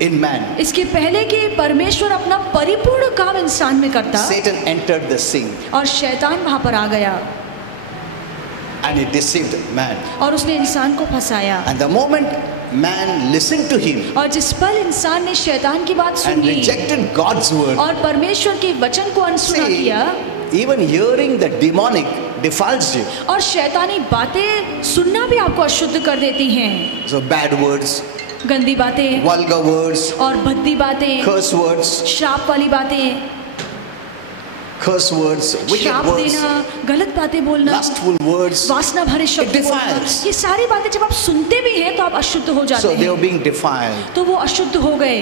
in man, इसके पहले कि परमेश्वर अपना परिपूर्ण काम इंसान में करता, Satan entered the scene और शैतान वहां पर आ गया, and he deceived man. और उसने इंसान को फंसाया। And the moment man listened to him और जिस पल इंसान ने शैतान की बात and सुनी rejected God's word, और परमेश्वर के वचन को अनसुना see, किया, even hearing the demonic defiles you. और शैतानी बातें सुनना भी आपको अशुद्ध कर देती हैं। So bad words, गंदी बातें, vulgar words, और भद्दी बातें, curse words, श्राप वाली बातें, curse words, wicked श्राप words, देना, गलत बातें बोलना, lustful words. वासना भरे शब्द It बोलना, defiles. ये सारी बातें जब आप सुनते भी हैं तो आप अशुद्ध हो जाते So they हैं। are being defiled तो वो अशुद्ध हो गए,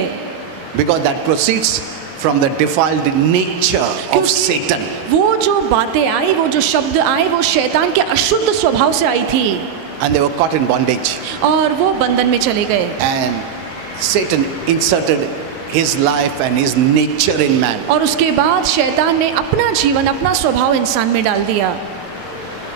because that proceeds from the defiled nature of क्योंकि Satan. वो जो बातें आई, वो जो शब्द आए, वो शैतान के अशुद्ध स्वभाव से आई थी, And they were caught in bondage. और वो बंधन में चले गए। And Satan inserted his life and his nature in man. और उसके बाद शैतान ने अपना जीवन, अपना स्वभाव इंसान में डाल दिया,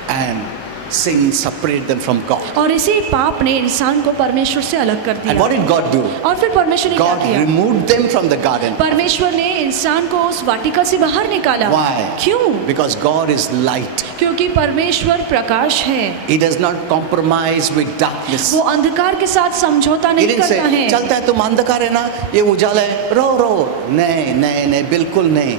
And sin separated them from God. और इसी पाप ने इंसान को परमेश्वर से अलग कर And दिया। what did God do? और फिर परमेश्वर ने क्या God किया? removed them from the garden. परमेश्वर ने इंसान को उस वाटिका से बाहर निकाला। Why? क्यों? Because God is light. क्योंकि परमेश्वर प्रकाश है, He does not compromise with darkness. वो अंधकार के साथ समझौता He नहीं didn't say, करता है। चलता है तुम अंधकार है ना, ये उजाला है, रो। नहीं, बिल्कुल नहीं.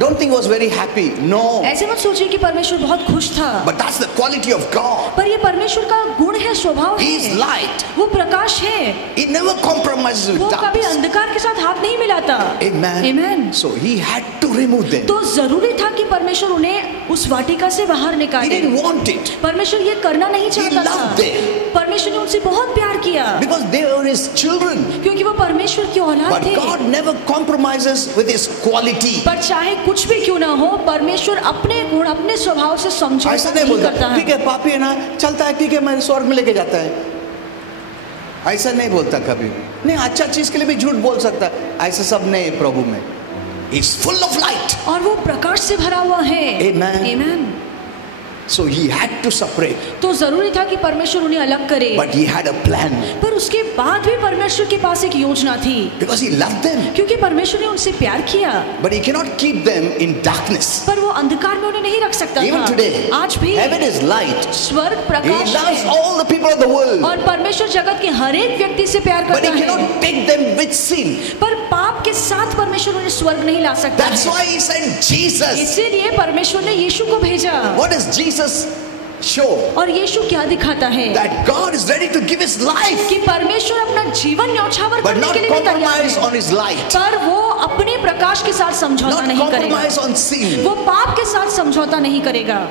Don't think he was very happy. No. ऐसे मत सोचिए कि परमेश्वर बहुत खुश था, But that's the quality of God. पर ये परमेश्वर का गुण है, स्वभाव He is है, light. वो प्रकाश है, He never compromises with वो कभी darkness. अंधकार के साथ हाथ नहीं मिलाता। Amen. Amen. So he had to remove them. तो जरूरी था कि परमेश्वर उन्हें उस वाटिका से बाहर He निकाले। didn't want it परमेश्वर ये करना नहीं चाहता loved था। them. परमेश्वर ने उनसे बहुत प्यार किया, because they were his children. क्योंकि वो परमेश्वर की औलाद But थे। God never compromises with his quality. पर चाहे कुछ भी क्यों ना हो, परमेश्वर अपने गुण, अपने स्वभाव से ऐसा समझौता नहीं नहीं करता बोलता, है। ठीक है पापी है ना, चलता है, ठीक है मैं स्वर्ग में लेके जाता है, ऐसा नहीं बोलता कभी। नहीं, अच्छा चीज के लिए भी झूठ बोल सकता है, ऐसा सब नहीं है प्रभु में। He's full of light. और वो प्रकाश से भरा हुआ है। Amen. Amen. So he had to separate. तो जरूरी था कि परमेश्वर उन्हें अलग करे, But he had a plan. पर उसके बाद भी परमेश्वर के पास एक योजना थी, Because he loved them. क्योंकि परमेश्वर ने उनसे प्यार किया। But he cannot keep them in darkness. पर वो अंधकार में उन्हें नहीं रख सकता Even था। today, आज भी heaven is light. स्वर्ग He प्रकाश loves है, all the people of the world. और परमेश्वर जगत के हर एक व्यक्ति से प्यार But करता he है, cannot take them with sin. पर पाप के साथ परमेश्वर उन्हें स्वर्ग नहीं ला सकता That's है। why he sent Jesus. इसीलिए परमेश्वर ने यीशु को भेजा। What does Jesus show? और यीशु क्या दिखाता है? That God is ready to give his life, कि परमेश्वर अपना जीवन न्यौछावर but करने not के लिए भी तैयार compromise है, on his light, पर वो अपने प्रकाश के साथ समझौता not नहीं करेगा, compromise on sin. वो पाप के साथ समझौता नहीं करेगा।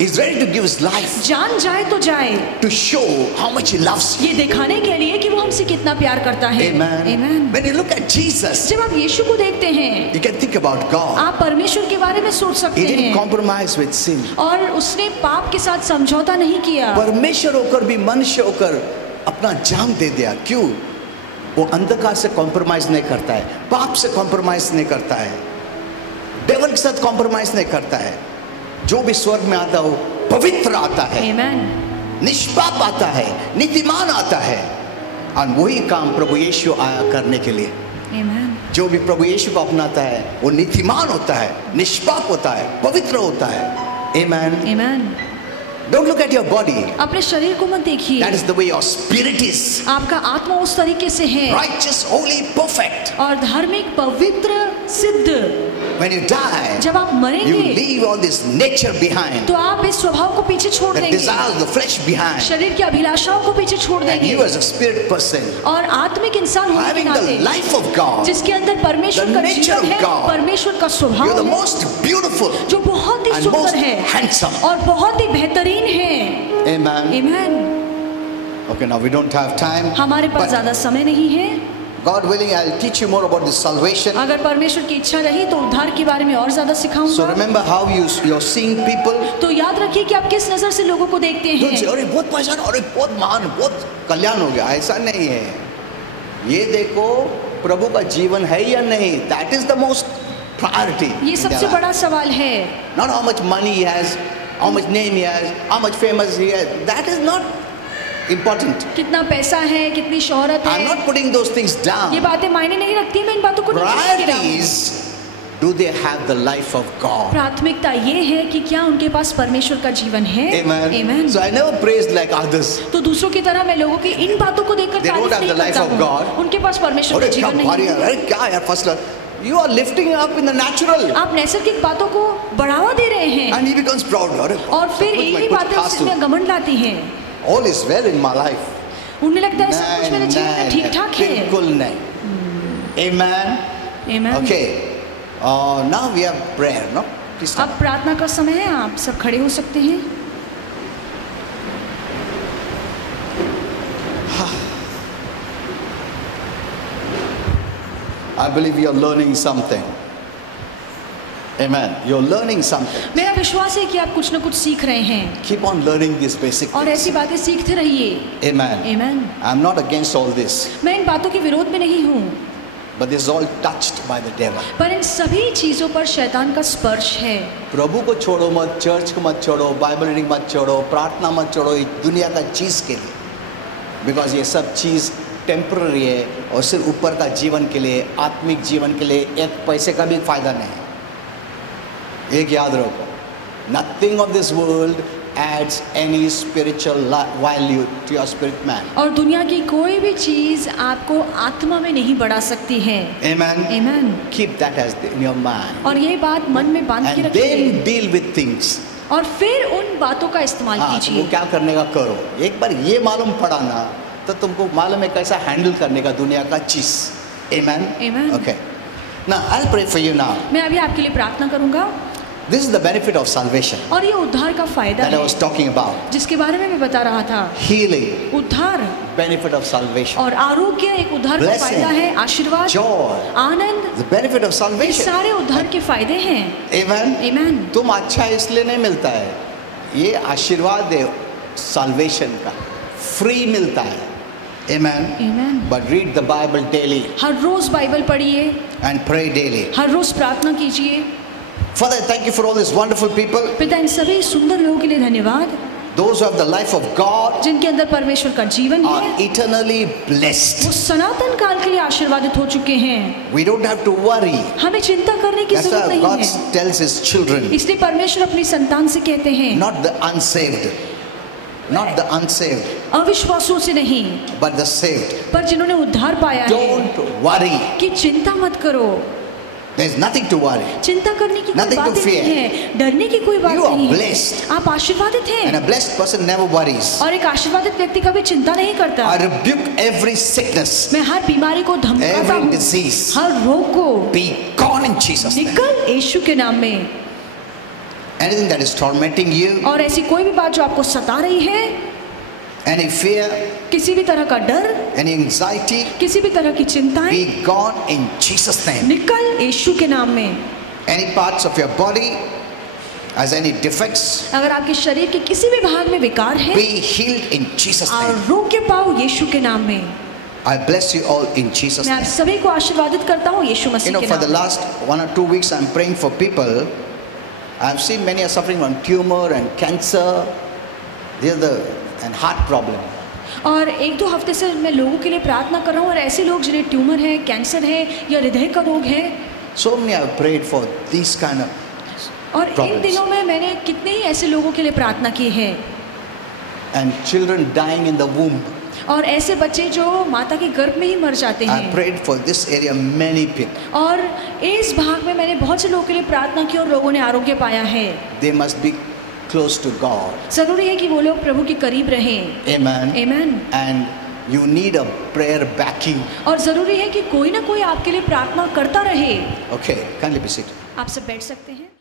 He's ready to give his life जान जाए तो जाए, to show how much he loves you. ये दिखाने के लिए कि वो हमसे कितना प्यार करता है। Amen. Amen. When you look at Jesus, जब आप यीशु को देखते हैं, you can think about God. आप परमेश्वर के बारे में सोच सकते He didn't हैं, compromise with sin. और उसने पाप के साथ समझौता नहीं किया। परमेश्वर होकर भी मनुष्य होकर अपना जान दे दिया। क्यों? वो अंधकार से कॉम्प्रोमाइज नहीं करता है, पाप से कॉम्प्रोमाइज नहीं करता है, डेविल के साथ कॉम्प्रोमाइज नहीं करता है। जो भी स्वर्ग में आता हो पवित्र आता है, Amen. निष्पाप आता है, नीतिमान आता है। और वही काम प्रभु यीशु आया करने के लिए। Amen. जो भी प्रभु यीशु को अपनाता है वो नीतिमान होता है, निष्पाप होता है, पवित्र होता है। Amen. Amen. Don't look at your body. अपने शरीर को मत देखिए, That is the way your spirit is. आपका आत्मा उस तरीके से है, Righteous, holy, perfect. और धार्मिक, पवित्र, सिद्ध। when you die, जब आप you मरेंगे leave all this nature behind, तो आप इस स्वभाव को पीछे छोड़ the देंगे, desires of the flesh behind, शरीर की अभिलाषाओं को पीछे छोड़ and देंगे, you as a spirit person, और आत्मिक इंसान होने के having the नाते life of God, जिसके अंदर परमेश्वर the का nature जीवन of है, God, परमेश्वर का you're स्वभाव the है, most beautiful जो बहुत ही and most सुंदर है handsome. और बहुत ही बेहतरीन है। Amen. आमीन। Okay, now we don't have time. हमारे पास But ज्यादा समय नहीं है। God willing, I'll teach you more about this salvation. अगर परमेश्वर की इच्छा रही तो उद्धार के बारे में और ज्यादा So सिखाऊंगा। remember how you're seeing people. तो याद रखिए कि आप किस नजर से लोगों को देखते Don't say, हैं। अरे बहुत पैसा, अरे बहुत महान, बहुत कल्याण हो गया। ऐसा नहीं है। ये देखो प्रभु का जीवन है या नहीं। That is the most priority. ये सबसे बड़ा सवाल है। Not how much money he has, how much name he has, how much famous he has. That is not important. कितना पैसा है, कितनी शोहरत I'm है, not putting those things ये down. बातें मायने नहीं रखती। मैं इन बातों को नहीं Priority रखती हूँ। is, do they have the life of God? प्राथमिकता ये है कि क्या उनके पास परमेश्वर का जीवन है। Amen. Amen। So I never praised like others. तो दूसरों की तरह मैं लोगों की इन बातों को देखकर They don't तारीफ have the नहीं life करता of हूँ। God. उनके पास परमेश्वर का अरे क्या जीवन भारी है, नहीं है। अरे क्या यार first class. You are lifting up in the natural. आप नैसर्गिक बातों को बढ़ावा दे रहे हैं And he becomes proud. अरे और फिर सब कुछ मैं यही कुछ बातें खास हूँ। उसमें घमंड लाती हैं। All is well in my life. उन्हें लगता है सब कुछ मेरे जीवन में ठीक ठाक है। बिल्कुल नहीं. Amen. Amen। Okay. Now we have prayer, no? Please अब stand. प्रार्थना का समय है, आप सब खड़े हो सकते हैं। I believe you are learning something. Amen. You're learning something. मेरा विश्वास है कि आप कुछ न कुछ सीख रहे हैं Keep on learning these basic और things. ऐसी बातें सीखते रहिए। Amen. Amen। I'm not against all this, मैं इन बातों के विरोध में नहीं हूँ, but this is all touched by the devil. पर इन सभी चीजों पर शैतान का स्पर्श है। प्रभु को छोड़ो मत, चर्च को मत छोड़ो, बाइबल रीडिंग मत छोड़ो, प्रार्थना मत छोड़ो इस दुनिया का चीज के लिए, बिकॉज ये सब चीज टेम्पररी है और सिर्फ ऊपर का जीवन के लिए, आत्मिक जीवन के लिए एक पैसे का भी फायदा नहीं है। एक याद रखो, nothing of this world adds any spiritual value to your spirit man. और दुनिया की कोई भी चीज आपको आत्मा में नहीं बढ़ा सकती है। Amen. Amen। Keep that as in your mind. और ये बात मन में बांध के And रखिए then deal with things. और फिर उन बातों का इस्तेमाल हाँ, कीजिए। तुमको क्या करने का करो। एक बार ये मालूम पड़ा ना, तो तुमको मालूम है कैसा हैंडल करने का दुनिया का चीज। Amen. Amen। Okay. Now I'll pray for you now. मैं अभी आपके लिए प्रार्थना करूंगा। This is the benefit of salvation और ये उद्धार का फायदा that I है was talking about. जिसके बारे में मैं बता रहा था। Healing, उद्धार benefit of salvation. और आरोग्य एक उद्धार का Blessing, फायदा है। आशीर्वाद, joy, Anand, the benefit of ये salvation. सारे उद्धार के फायदे हैं। Amen. Amen। तुम अच्छा इसलिए नहीं मिलता है, ये आशीर्वाद है salvation का, free मिलता है। Amen. Amen। But read the Bible daily हर रोज बाइबल पढ़िए, and pray daily. हर रोज प्रार्थना कीजिए। Father, I thank you for all these wonderful people, पिता, इन सभी सुंदर लोगों के लिए धन्यवाद those who have the life of God जिनके अंदर परमेश्वर का जीवन are है। eternally वो blessed. सनातन काल के लिए आशीर्वादित हो चुके हैं। We don't have to worry. हमें चिंता करने की That's जरूरत why नहीं God है। tells His children, इसलिए परमेश्वर अपनी संतान से कहते हैं, not the unsaved, not the unsaved, अविश्वासों से नहीं, but the saved. पर जिन्होंने उद्धार पाया है, Don't worry. कि चिंता मत करो। There's nothing to worry. चिंता करने की कोई Nothing to बात नहीं fear. है, डरने की कोई बात You are नहीं है। blessed. आप आशीर्वादित And a हैं blessed person never worries. और एक आशीर्वादित व्यक्ति कभी चिंता नहीं करता। I rebuke every sickness, मैं हर बीमारी को धमकाता every हूँ, disease. हर रोग को Be gone in Jesus' name. निकल यीशु के नाम में। Anything that is tormenting you, और ऐसी कोई भी बात जो आपको सता रही है, any fear, किसी भी तरह का डर, any anxiety, किसी भी तरह की चिंताएं, be gone in Jesus' name. निकल यीशु के नाम में। Any parts of your body has any defects, अगर आपके शरीर के किसी भी भाग में विकार है, be healed in Jesus' और name. रोग्य पाओ यीशु के नाम में। I bless you all in Jesus' मैं आप name. सभी को आशीर्वादित करता हूँ यीशु You मसीह know, के for the नाम में। last 1 or 2 weeks, I'm praying for people. I've seen many are suffering from tumor and cancer, and heart problem. और एक दो हफ्ते से मैं लोगों के लिए प्रार्थना कर रहा हूँ और ऐसे लोग जिन्हें ट्यूमर है, कैंसर है या हृदय का रोग है, So many have prayed for these kind of और इन problems. दिनों में मैंने कितने ही ऐसे लोगों के लिए प्रार्थना की है। And children dying in the womb. और ऐसे बच्चे जो माता के गर्भ में ही मर जाते I हैं। prayed for this area many people. और इस भाग में मैंने बहुत से लोगों के लिए प्रार्थना की और लोगों ने आरोग्य पाया है। They must be close to God. जरूरी है कि वो लोग प्रभु के करीब रहें। Amen. आमीन। And you need a prayer backing. और जरूरी है कि कोई ना कोई आपके लिए प्रार्थना करता रहे। Okay, kindly be seated. आप सब बैठ सकते हैं।